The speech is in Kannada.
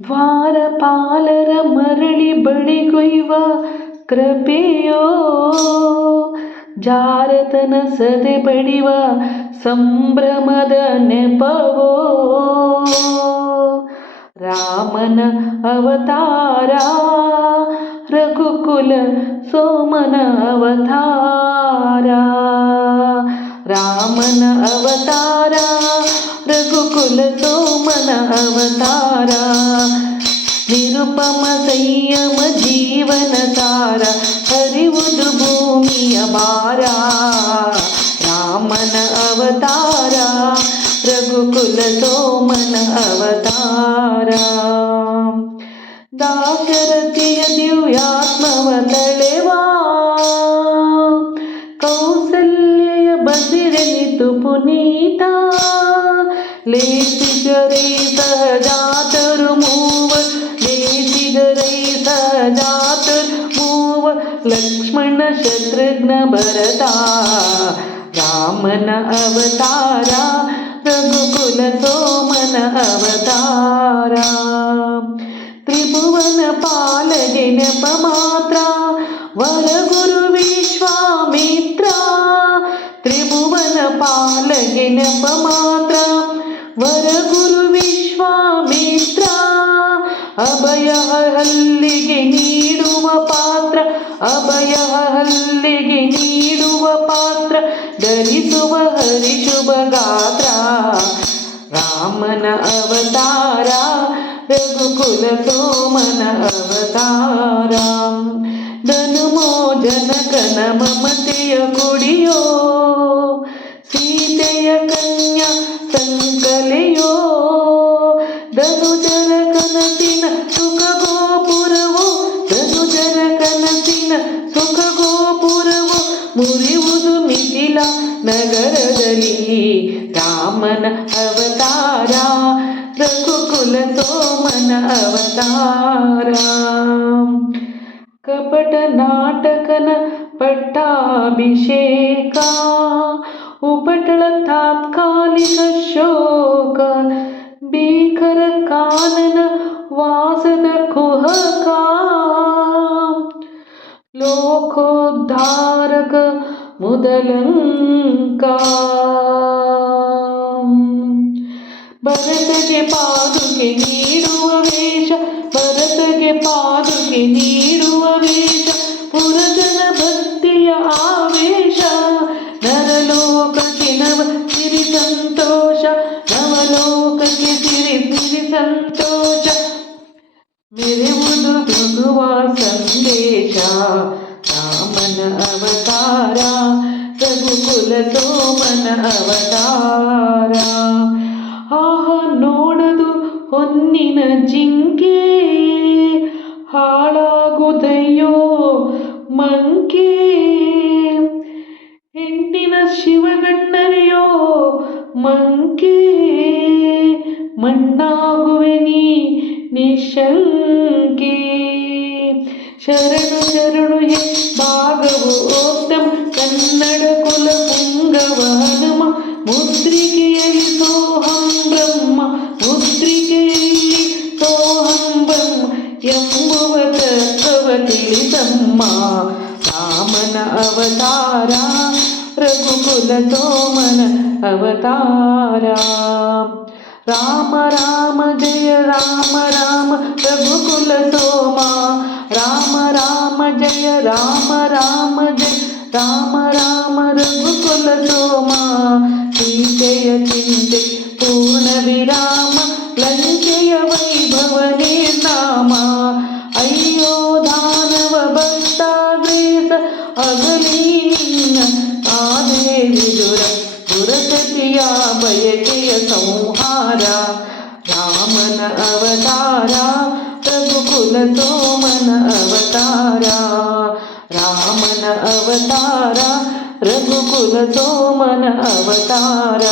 ದ್ವಾರಪಾಲರ ಮರಳಿ ಬಳಿಗೊಯ್ಯುವ ಕೃಪೆಯೋ, ಜಾರತನ ಸದೆ ಬಡಿವ ಸಂಭ್ರಮದ ನೆಪವೋ. ರಾಮನ ಅವತಾರ ರಘುಕುಲ ಸೋಮನ ಅವತಾರ, ರಾಮನ ಅವತಾರ ರಘುಕುಲ ಸೋಮನ ಅವತಾರ. ನಿರುಪಮ ಸಂಯಮ ಜೀವನ ಸಾರ, ಹರಿವುದು ಭೂಮಿಯ ಭಾರ. ರಾಮನ ಅವತಾರ ರಘುಕುಲ ಸೋಮನ ಅವತಾರ. ದಾಶರಥಿಯ ದಿವ್ಯಾತ್ಮವ ತಳೆವಾ, ಕೌಸಲ್ಯೆಯ ಬಸಿರೆನಿತು ಪುನೀತ. ಲೇಸಿಗರೈ ಸಹಜಾತರು ಮೂವರು, ಲೇಸಿಗರೈ ಸಹಜಾತರು ಮೂವರು, ಲಕ್ಷ್ಮಣ ಶತ್ರುಘ್ನ ಭರತ. ರಾಮನ ಅವತಾರ ರಘುಕುಲ ಸೋಮನ ಅವತಾರ. ತ್ರಿಭುವನ ಪಾಲನೆ ನೆಪ ಮಾತ್ರ, ವರಗುರು ವಿಶ್ವಾಮಿತ್ರ. ತ್ರಿಭುವನ ಪಾಲನೆ ನೆಪ ಮಾತ್ರ, ವರಗುರು ವಿಶ್ವಾಮಿತ್ರ. ಅಭಯ ಹಲ್ಲಿಗೆ ನೀಡುವ ಪಾತ್ರ, ಅಭಯ ಹಲ್ಲಿಗೆ ನೀಡುವ ಪಾತ್ರ, ಧರಿಸುವ ಹರಿಶುಭ ಗಾತ್ರ. ರಾಮನ ಅವತಾರ ರಘುಕುಲ ಸೋಮನ ಅವತಾರ. ಧನುಮೋಜನಕನ ಮಮತೆಯ ಕುಡಿಯೋ, ಸೀತೆಯ ಕನ್ಯಾ ಸಂಕಲೆಯೋ. ಧನುಜರ ಕನಸಿನ ಸುಖ ಗೋಪುರವೋ, ಧನುಜರ ಕನಸಿನ ಸುಖ ಗೋಪುರವೋ, ಮುರಿಯುವುದು ಮಿಥಿಲ ನಗರದಲ್ಲಿ. ರಾಮನ ಅವತಾರ ರಘುಕುಲ ಸೋಮನ ಅವತಾರ. ಕಪಟ ನಾಟಕನ ಪಟ್ಟಾಭಿಷೇಕ, ಉಪಟಳ ತಾತ್ಕಾಲಿಕ ಶೋಕ. ಭೀಕರ ಕಾನನ ವಾಸದ ಕುಹಕ, ಲೋಕೋದ್ಧಾರಕ ಮುದಲಂಕ. ಭರತಗೆ ಪಾದುಕೆ ನೀಡುವ ವೇಷ, ಭರತಗೆ ಪಾದುಕೆ ನೀಡುವ ವೇಷ. ಪುರಜನ ಭಕ್ತಿಯ ಆವೇಶ, ನರಲೋಕಕ್ಕೆ ನವ ಸಿರಿ ಸಂತೋಷ, ನವಲೋಕಕ್ಕೆ ಸಿರಿ ಸಂತೋಷ. ಮೆರೆವುದು ಭಗವ ಸಂದೇಶ. ರಾಮನ ಅವತಾರ ರಘುಕುಲ ಸೋಮನ ಅವತಾರ. ಆಹ ನೋಡದು ಹೊನ್ನಿನ ಜಿಂಕೆ, ಹಾಳಾಗುವುದಯ್ಯೋ ಮಂಕೆ. ಹೆಣ್ಣಿನ ಶಿವಗಣ್ಣನೆಯೋ ಮಂಕೆ, ಮಣ್ಣಾಗುವೆ ನೀ ನಿಶಂಕೆ. ಶರಣು ಶರಣು ಹೇ ಭಾಗವು ಓತ್ತಮ, ಕನ್ನಡ ಕುಲ ಪುಂಗವ ಹನುಮ. ಮುದ್ರಿಕೆಯಲ್ಲಿ ಸೋಹಂ ಬ್ರಹ್ಮ, ಮುದ್ರಿಕೆಯಲ್ಲಿ ಸೋಹಂ ಬ್ರಹ್ಮ ಎಂಬುವ ತತ್ವವ ತಿಳಿಸಮ್ಮ. ರಾಮನ ಅವತಾರ ರಘುಕುಲ ಸೋಮನ ಅವತಾರ. ರಾಮ ರಾಮ ಜಯ ರಾಮ ರಾಮ ರಘುಕುಲ ಸೋಮ. ರಾಮ ರಾಮ ಜಯ ರಾಮ ರಾಮ ಜಯ ರಾಮ ರಾಮ ರಘುಕುಲ ಸೋಮ. ಸೀತೆಯ ಚಿಂತೆ ಪೂರ್ಣ ವಿರಾಮ, ಲಂಕೆಯ ವೈಭವ ನಿರ್ನಾಮ. ಅಯ್ಯೋ ದಾನವ ಭಕ್ತಾಗ್ರೇಸ, ಅಗಲಿ ನಿನ್ನ ಆದೇವಿ ದುರಗತಿಯ ಬಯಕೆಯ ಸಂಹಾರ. ರಾಮನ ಅವತಾರ ರಘುಕುಲ ಸೋಮನ ಅವತಾರ. ರಾಮನ ಅವತಾರ ರಘುಕುಲ ಸೋಮನ ಅವತಾರ.